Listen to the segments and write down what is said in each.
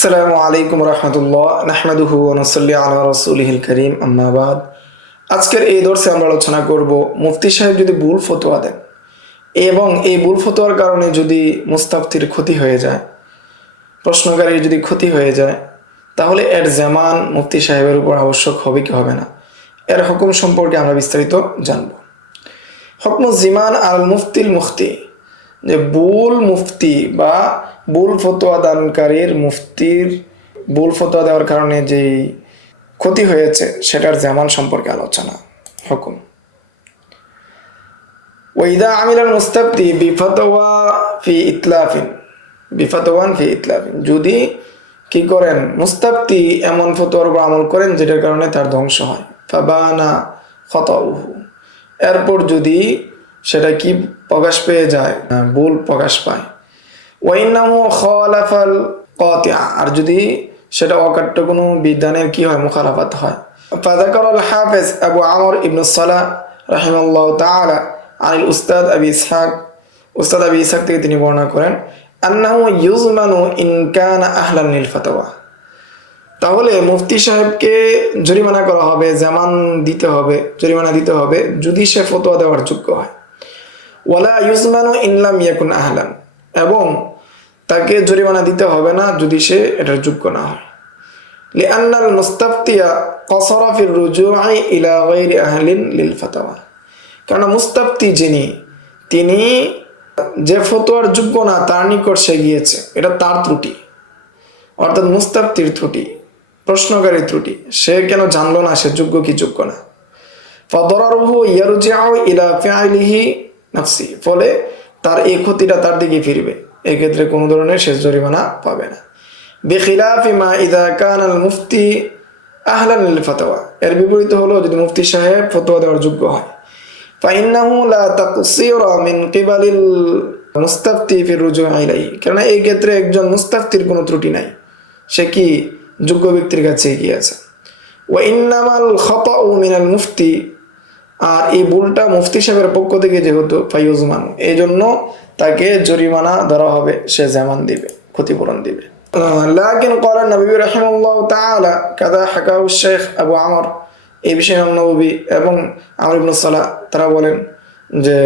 আসসালামু আলাইকুম রহমতুল্লাহ নাহমাদুহু ওয়া নুসাল্লি আলা রাসূলিহিল কারীম আম্মা বাদ। আজকের এই দর্শে আমরা আলোচনা করব মুফতি সাহেব যদি ভুল ফতোয়া দেন এবং এই ভুল ফতোয়ার কারণে যদি মুস্তাফতির ক্ষতি হয়ে যায়, প্রশ্নকারীর যদি ক্ষতি হয়ে যায়, তাহলে এর জামান মুফতি সাহেবের উপর আবশ্যক হবে কি হবে না, এর হুকুম সম্পর্কে আমরা বিস্তারিত জানব। হুকমু জিমান আল মুফতিল মুফতি, যে ভুল মুফতি বা ভুল ফতোয়া দানকারীর মুফতির ভুল ফতোয়া দেওয়ার কারণে যেই ক্ষতি হয়েছে সেটার জামান সম্পর্কে আলোচনা। হুকুম ওয়াইদা আমিলাল মুস্তাফতি বিফতওয়া ফি ইতলাফিন বিফতওয়ান ফি ইতলাফিন, যদি কি করেন মুস্তাফতি এমন ফতোয়ার উপর আমল করেন যেটার কারণে তার ধ্বংস হয়, ফাবানা খতাউহু, এরপর যদি সেটা কি প্রকাশ পেয়ে যায়, ভুল প্রকাশ পায়, ওয়াইন্নাহু খালাফাল কাতিআ, আর যদি সেটা অকাট্য কোনো বিধানের কি হয়, মুখালাফাত হয়। ফাযাকারাল হাফিজ আবু আমর ইবনে সালাহ রাহিমাহুল্লাহু তাআলা আনিল উস্তাদ আবি ইসহাক থেকে তিনি বর্ণনা করেন, আন্নাহু ইউজমানু ইন কানা আহলান লিল ফাতওয়া, তাহলে মুফতি সাহেবকে জরিমানা করা হবে, জামান দিতে হবে, জরিমানা দিতে হবে যদি সে ফতোয়া দেওয়ার যোগ্য হয়। ওয়ালা ইউজমানু ইন লাম ইয়াকুন আহলান, এবং তাকে জরিমানা দিতে হবে না যদি সে এটার যোগ্য না হয়। লিআন্নাল মুস্তাফতিয়া কাসারা ফির রুজুই ইলা গায়রি আহলিন লিল ফাতওয়া, কারণ মুস্তাফতি তিনি যে ফতোয়ার যোগ্য না তার নিকট সে গিয়েছে, এটা তার ত্রুটি, অর্থাৎ মুস্তাফতির ত্রুটি, প্রশ্নকারী ত্রুটি, সে কেন জানলো না সে যোগ্য কি যোগ্য না। ফাদরারুহু ইয়ারজিউ ইলা ফিআলিহি নাফসি, ফলে তার এই ক্ষতিটা তার দিকে ফিরবে, এক্ষেত্রে কোনো ধরনের শেষ জরিমানা পাবে না। বিখিলাফি মা ইযা কানাল মুফতি আহলান লিল ফাতওয়া, এর বিপরীত হলো যদি মুফতি সাহেব ফতোয়া দেওয়ার যোগ্য হয়, ফাইন্নাহু লা তাকসিরা মিন কিবালিল মুস্তাফতি ফি রুজুই ইলাইহি, কারণ এই ক্ষেত্রে একজন মুস্তাফতির কোনো ত্রুটি নাই, সে কি যোগ্য ব্যক্তির কাছে গিয়েছে। ওয়া ইন্নামাল খাতাউ মিনাল মুফতি, আর এই ভুলটা মুফতি সাহেবের পক্ষ থেকে যেহেতু ফায়ুজমান, এই জন্য তাকে জরিমানা ধরা হবে, সে জামান দিবে, ক্ষতিপূরণ দিবে। লাকিন ক্বালা নবী রাহিমাহুল্লাহু তাআলা কাযা হাকাহু শেখ আবু আমর, এই বিষয়ে ইমাম নববী এবং আমর ইবনে সালাহ তারা বলেন যে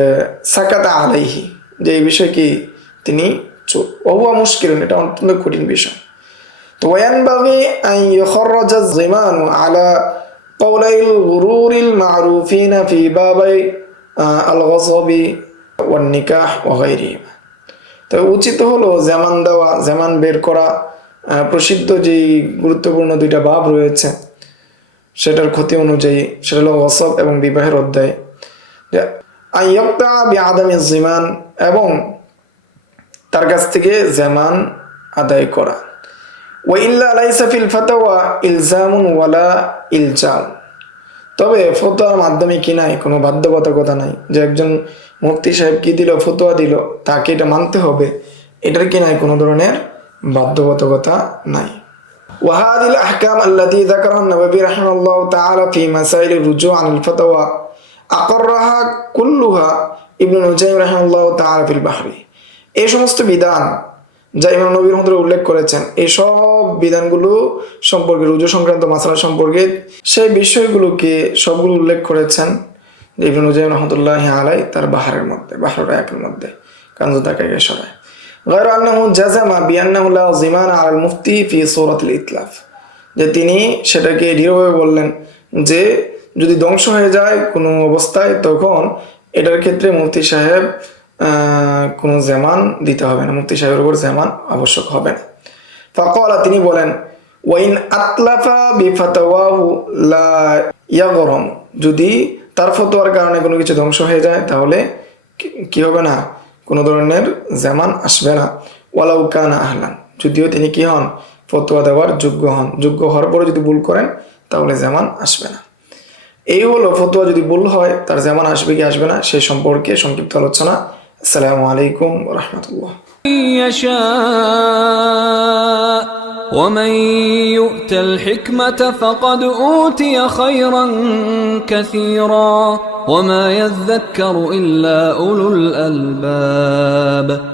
সাকাতা আলাইহি, যে এই বিষয় কি তিনি চুপ, ওহুয়া মুশকিলুন, এটা অত্যন্ত কঠিন বিষয়। তো ওয়ায়ানবাগি আন ইউখাররাজা যিমানু আলা কওলাইল গুরুরিল মারুফিনা ফি বাবাই আল গযবি ওয়ান নিকাহ ওয়া গায়রিহিমা, তো উচিত হলো জামান দেওয়া, জামান বের করা প্রসিদ্ধ যে গুরুত্বপূর্ণ দুইটা বাব রয়েছে সেটার ক্ষতি অনুযায়ী, সেটা হলো গসব এবং বিবাহের অধ্যায়, যে আন ইয়াকতা বিআদামি যিমান, এবং তার কাছ থেকে জামান আদায় করা। ওয়া ইল্লা লাইসা ফিল ফাতাওয়া ইলজামুন ওয়ালা ইলজাম, তবে ফতোয়ার মাধ্যমে কি নাই, কোনো বাধ্যবাধকতা নাই, যে একজন মুফতি সাহেব কি দিল, ফতোয়া দিল, তাকে এটা মানতে হবে, এটার কি নাই, কোনো ধরনের বাধ্যবাধকতা নাই। ওয়াহাদিল আহকাম আল্লাতী যাকারাহা নববী রাহিমাহুল্লাহু তাআলা ফি মাসাইলির রুজু আনিল ফাতাওয়া আকরাহা কুল্লুহা ইবনে নুজাইম রাহিমাহুল্লাহু তাআলা ফিল বাহরি, এই সমস্ত বিধান যা ইমাম নবী রাহিমাহুল্লাহ উল্লেখ করেছেন, এই সব বিধানগুলো সম্পর্কে, রুজু সংক্রান্ত মাসআলা সম্পর্কে সেই বিষয়গুলোকে সবগুলো উল্লেখ করেছেন ইবনে নুজাইম রাহমাতুল্লাহি আলাইহি তার বাহরের মধ্যে, বাহরুল রায়াকের মধ্যে, কানজু দাকায়ে সরায়। গায়রু আন্নাহু জাযামা বিআন্নাহু লা যিমানা আলাল মুফতি ফি সূরাতিল ইতলাফ, যে তিনি সেটাকে দৃঢ়ভাবে বললেন যে যদি ধ্বংস হয়ে যায় কোনো অবস্থায়, তখন এটার ক্ষেত্রে মুফতি সাহেব কোনো জামান দিতে হবে না, মুফতি সাহেবের উপর জামান আবশ্যক হবে না। ফাকালা, তিনি বলেন, ওয়াইন আতলাফা বিফাতাওয়াহু লা ইয়াগরাম, যদি তার ফতোয়ার কারণে কোনো কিছু ধ্বংস হয়ে যায় তাহলে কি হবে না, কোনো ধরনের জামান আসবে না। ওয়ালাউ কানা আহলান, যদিও তিনি কি হন, ফতোয়া দেওয়ার যোগ্য হন, যোগ্য হওয়ার পরে যদি ভুল করেন তাহলে জামান আসবে না। এই হলো ফতোয়া যদি ভুল হয় তার জামান আসবে কি আসবে না সেই সম্পর্কে সংক্ষিপ্ত আলোচনা। আসসালামু আলাইকুম ওয়া রাহমাতুল্লাহ। ومن يؤت الحكمة فقد أوتي خيرا كثيرا وما يذكر إلا أولو الألباب.